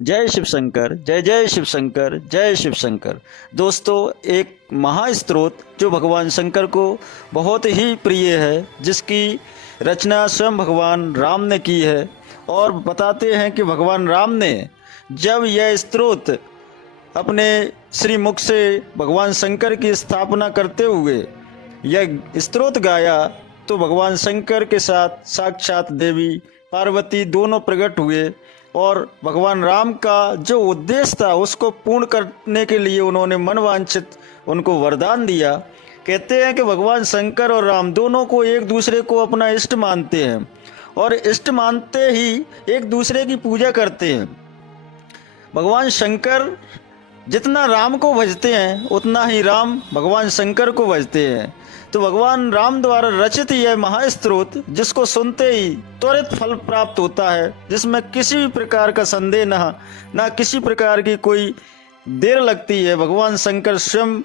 जय शिव शंकर, जय जय शिव शंकर, जय शिव शंकर। दोस्तों, एक महास्त्रोत जो भगवान शंकर को बहुत ही प्रिय है, जिसकी रचना स्वयं भगवान राम ने की है। और बताते हैं कि भगवान राम ने जब यह स्त्रोत अपने श्री मुख से भगवान शंकर की स्थापना करते हुए यह स्त्रोत गाया, तो भगवान शंकर के साथ साक्षात देवी पार्वती दोनों प्रकट हुए और भगवान राम का जो उद्देश्य था उसको पूर्ण करने के लिए उन्होंने मनवांछित उनको वरदान दिया। कहते हैं कि भगवान शंकर और राम दोनों को एक दूसरे को अपना इष्ट मानते हैं और इष्ट मानते ही एक दूसरे की पूजा करते हैं। भगवान शंकर जितना राम को भजते हैं उतना ही राम भगवान शंकर को भजते हैं। तो भगवान राम द्वारा रचित यह महास्त्रोत, जिसको सुनते ही त्वरित फल प्राप्त होता है, जिसमें किसी भी प्रकार का संदेह ना किसी प्रकार की कोई देर लगती है, भगवान शंकर स्वयं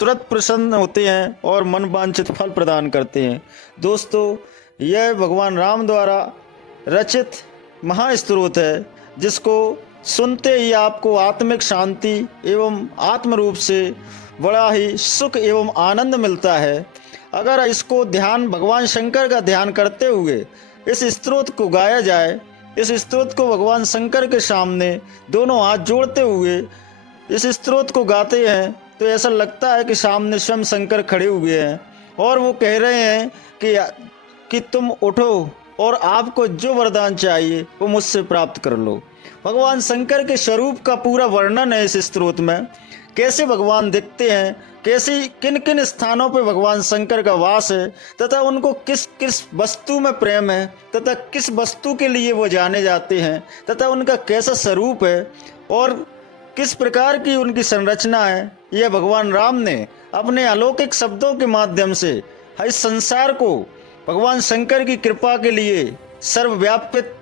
तुरंत प्रसन्न होते हैं और मनवांछित फल प्रदान करते हैं। दोस्तों, यह भगवान राम द्वारा रचित महास्त्रोत है, जिसको सुनते ही आपको आत्मिक शांति एवं आत्म रूप से बड़ा ही सुख एवं आनंद मिलता है। अगर इसको भगवान शंकर का ध्यान करते हुए इस स्तोत्र को गाया जाए, इस स्तोत्र को भगवान शंकर के सामने दोनों हाथ जोड़ते हुए इस स्तोत्र को गाते हैं, तो ऐसा लगता है कि सामने स्वयं शंकर खड़े हुए हैं और वो कह रहे हैं कि तुम उठो और आपको जो वरदान चाहिए वो मुझसे प्राप्त कर लो। भगवान शंकर के स्वरूप का पूरा वर्णन है इस स्तोत्र में। कैसे भगवान दिखते हैं, कैसे किन किन स्थानों पर भगवान शंकर का वास है, तथा उनको किस किस वस्तु में प्रेम है, तथा किस वस्तु के लिए वो जाने जाते हैं, तथा उनका कैसा स्वरूप है और किस प्रकार की उनकी संरचना है, यह भगवान राम ने अपने अलौकिक शब्दों के माध्यम से इस संसार को भगवान शंकर की कृपा के लिए सर्वव्यापित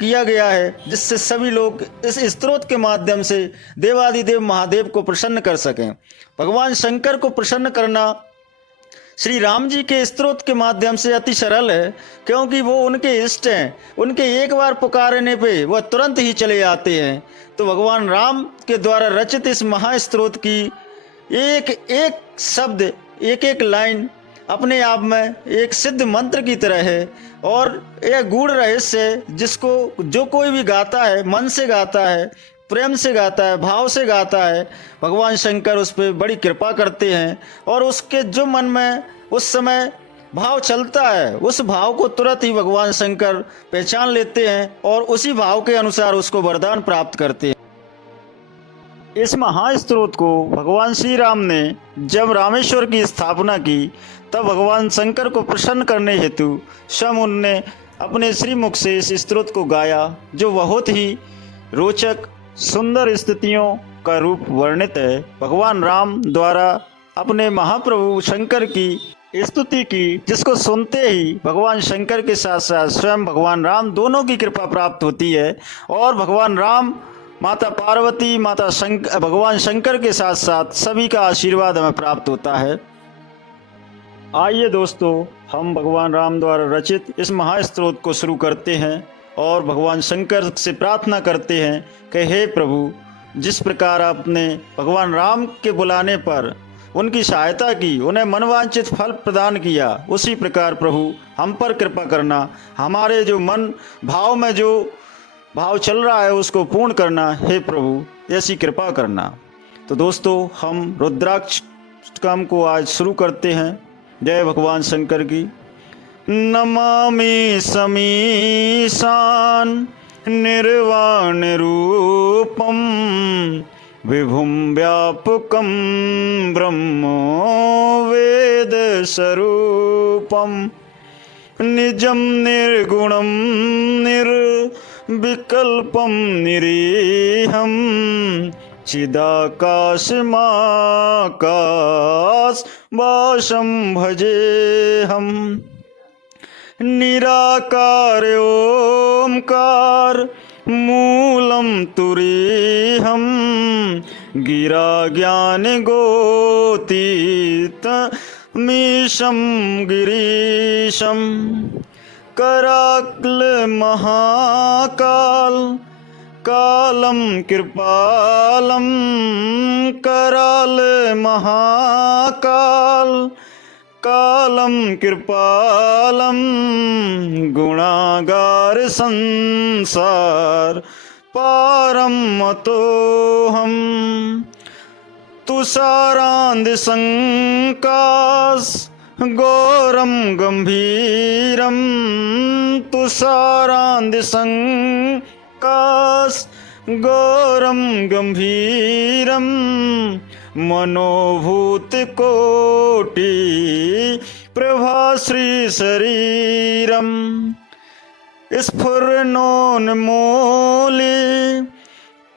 किया गया है, जिससे सभी लोग इस स्तोत्र के माध्यम से देवादिदेव महादेव को प्रसन्न कर सकें। भगवान शंकर को प्रसन्न करना श्री राम जी के स्तोत्र के माध्यम से अति सरल है, क्योंकि वो उनके इष्ट हैं। उनके एक बार पुकारने पे वह तुरंत ही चले आते हैं। तो भगवान राम के द्वारा रचित इस महास्त्रोत की एक एक शब्द, एक एक लाइन अपने आप में एक सिद्ध मंत्र की तरह है और यह गूढ़ रहस्य है, जिसको जो कोई भी गाता है, मन से गाता है, प्रेम से गाता है, भाव से गाता है, भगवान शंकर उस पर बड़ी कृपा करते हैं और उसके जो मन में उस समय भाव चलता है, उस भाव को तुरंत ही भगवान शंकर पहचान लेते हैं और उसी भाव के अनुसार उसको वरदान प्राप्त करते हैं। इस महास्त्रोत को भगवान श्री राम ने जब रामेश्वर की स्थापना की, तब भगवान शंकर को प्रसन्न करने हेतु स्वयं उनने अपने श्रीमुख से इस स्तोत्र को गाया, जो बहुत ही रोचक सुंदर स्थितियों का रूप वर्णित है। भगवान राम द्वारा अपने महाप्रभु शंकर की स्तुति की, जिसको सुनते ही भगवान शंकर के साथ साथ स्वयं भगवान राम दोनों की कृपा प्राप्त होती है और भगवान राम, माता पार्वती, भगवान शंकर के साथ साथ सभी का आशीर्वाद हमें प्राप्त होता है। आइए दोस्तों, हम भगवान राम द्वारा रचित इस महास्त्रोत को शुरू करते हैं और भगवान शंकर से प्रार्थना करते हैं कि हे प्रभु, जिस प्रकार आपने भगवान राम के बुलाने पर उनकी सहायता की, उन्हें मनवांछित फल प्रदान किया, उसी प्रकार प्रभु हम पर कृपा करना, हमारे जो मन भाव में जो भाव चल रहा है उसको पूर्ण करना, हे प्रभु ऐसी कृपा करना। तो दोस्तों, हम रुद्राष्टकम को आज शुरू करते हैं। जय भगवान शंकर की। नमामि समीशान निर्वाण रूपम विभुम व्यापकम ब्रह्म वेद स्वरूपम निजम निर्गुणम निर्विकल्पम निरीहम चिदाकाशमाकाश वासं भजेऽहं निराकार ओंकार मूलं तुरीहं गिरा ज्ञान गोतीतमीशं गिरीशं कराक्ल महाकाल कालम कृपालम कराल महाकाल, कालम कृपालम गुणागार संसार पारम मतोहम, तुषारांध संकास घोरम गंभीरम, तुषारांध संकास घोरम गंभीरम, मनोभूत कोटि प्रभाश्री शरीरम, स्फुरनोन्मूली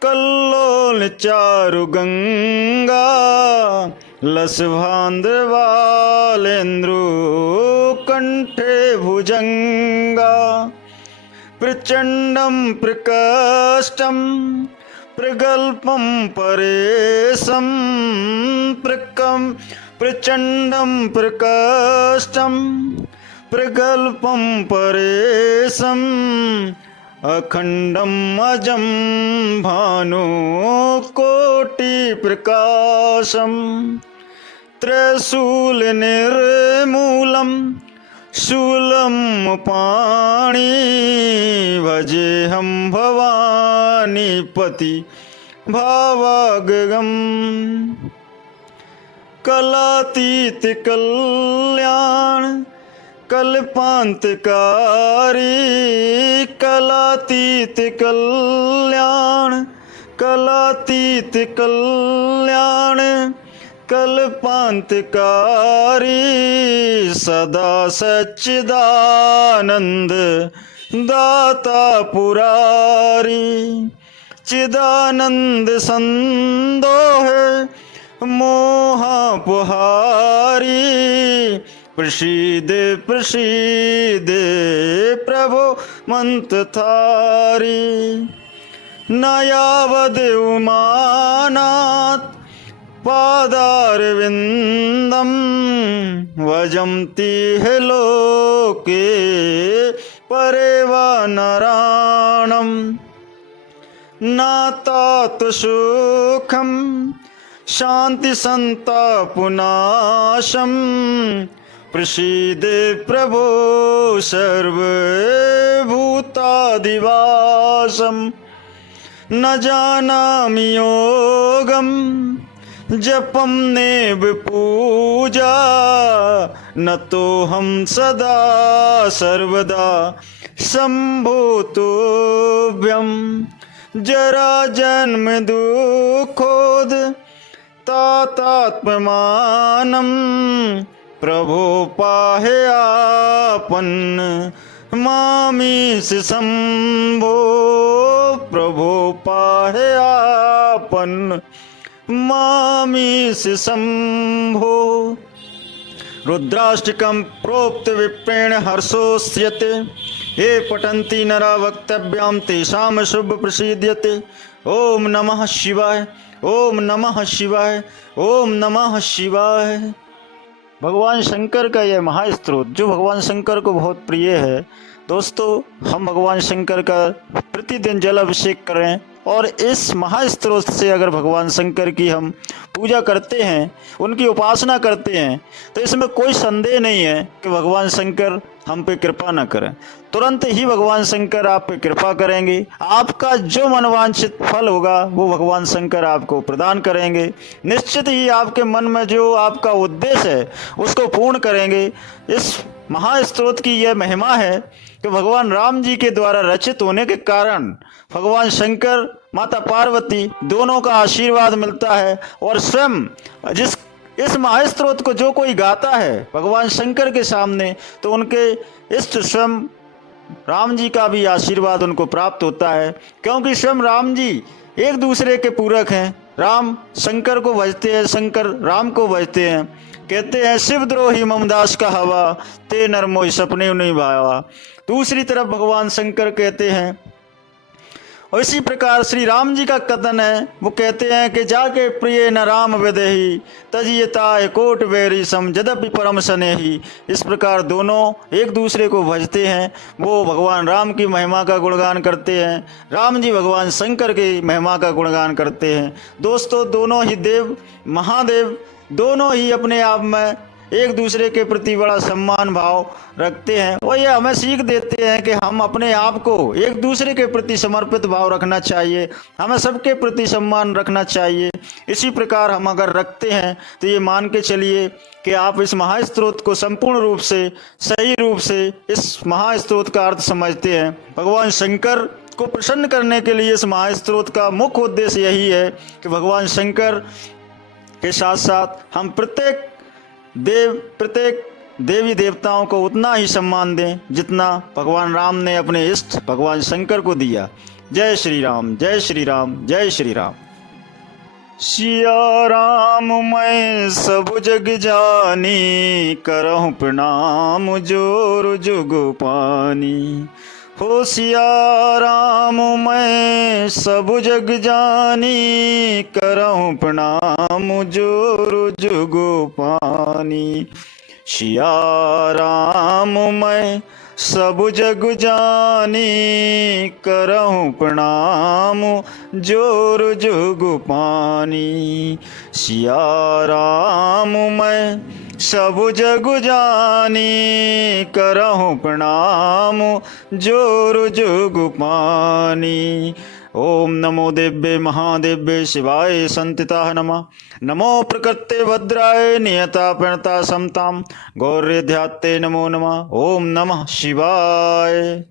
कल्लोल चारु गंगा, लसभान्द्रवालेन्द्रो कंठे भुजंगा, प्रचंडम प्रकष्टम प्रगल्पम परेशम, प्रचंडम प्रकष्टम प्रगल्पम परेशम, अखंडम अजम भानु कोटि प्रकाशम, त्रैशूल निर्मूलम शूलम पाणि, भजेहम भवानी पति भावागम, कलातीत कल्याण कल्पांतकारी, कलातीत कल्याण कलातीत कल्याण कल्पांतकारी, सदा सच्चिदानंद दाता पुरारी, चिदानंद संदोह मोहापहारी, प्रसीद प्रसीद प्रभो मंत्रधारी, नयावद उमानाथ पादारविंदम, वजंती है लोके परेवा नारायणम, नातात सुखम शांति संतापुनाशम, प्रसीद प्रभो सर्वभूतादिवासम, न जानामि योगम जपम नेव पूजा, न तो हम सदा सर्वदा संभूतोभ्यम, जरा जन्म दुखोद तातात्ममानम, प्रभो पाहे आपन मामीश संभो, प्रभो पाहे आपन मामीश संभो। रुद्राष्टकम प्रोक्त विप्रेण हर्षोस्यते, ये पठन्ति नरा वक्तव्याम तेषाम शुभ प्रसीद्यते। ओम नमः शिवाय, ओम नमः शिवाय, ओम नमः शिवाय। भगवान शंकर का यह महास्त्रोत जो भगवान शंकर को बहुत प्रिय है, दोस्तों हम भगवान शंकर का प्रतिदिन जल अभिषेक करें और इस महास्त्रोत से अगर भगवान शंकर की हम पूजा करते हैं, उनकी उपासना करते हैं, तो इसमें कोई संदेह नहीं है कि भगवान शंकर हम पे कृपा न करें। तुरंत ही भगवान शंकर आप पे कृपा करेंगे। आपका जो मनवांछित फल होगा वो भगवान शंकर आपको प्रदान करेंगे। निश्चित ही आपके मन में जो आपका उद्देश्य है उसको पूर्ण करेंगे। इस महास्त्रोत की यह महिमा है कि भगवान राम जी के द्वारा रचित होने के कारण भगवान शंकर, माता पार्वती दोनों का आशीर्वाद मिलता है। और स्वयं इस महास्त्रोत को जो कोई गाता है भगवान शंकर के सामने, तो उनके इष्ट स्वयं राम जी का भी आशीर्वाद उनको प्राप्त होता है, क्योंकि स्वयं राम जी एक दूसरे के पूरक हैं। राम शंकर को भजते हैं, शंकर राम को भजते हैं। कहते हैं शिवद्रोही ममदास का हवा, ते नरमोई सपने नहीं भावा। दूसरी तरफ भगवान शंकर कहते हैं और इसी प्रकार श्री राम जी का कथन है, वो कहते हैं कि जाके प्रिय न राम विदेही तजियताय कोट बैरी सम जदपि परम स्नेही। इस प्रकार दोनों एक दूसरे को भजते हैं, वो भगवान राम की महिमा का गुणगान करते हैं, राम जी भगवान शंकर की महिमा का गुणगान करते हैं। दोस्तों, दोनों ही देव महादेव दोनों ही अपने आप में एक दूसरे के प्रति बड़ा सम्मान भाव रखते हैं और ये हमें सीख देते हैं कि हम अपने आप को एक दूसरे के प्रति समर्पित भाव रखना चाहिए, हमें सबके प्रति सम्मान रखना चाहिए। इसी प्रकार हम अगर रखते हैं तो ये मान के चलिए कि आप इस महास्तोत्र को संपूर्ण रूप से सही रूप से इस महास्तोत्र का अर्थ समझते हैं। भगवान शंकर को प्रसन्न करने के लिए इस महास्तोत्र का मुख्य उद्देश्य यही है कि भगवान शंकर के साथ साथ हम प्रत्येक देवी देवताओं को उतना ही सम्मान दें जितना भगवान राम ने अपने इष्ट भगवान शंकर को दिया। जय श्री राम, जय श्री राम, जय श्री राम। सिया राम मैं सब जग जानी, करहूँ प्रणाम जोर जुग पानी। हो सिया राम मैं सब जग जानी, करहूँ प्रणाम जोर जुग पानी। सिया राम मैं सब जग जानी, करहूँ प्रणाम जोर जुग पानी। सिया राम मैं सब जग जानी, करहूँ प्रणाम जोर जुग पानी। ओम नमो देव्ये महादेव्ये शिवाय संतिताः नमः। नमो प्रकृते भद्राय नियता प्रणता समतां गौर्य ध्यात्ते नमो नमः। ओम नमः शिवाय।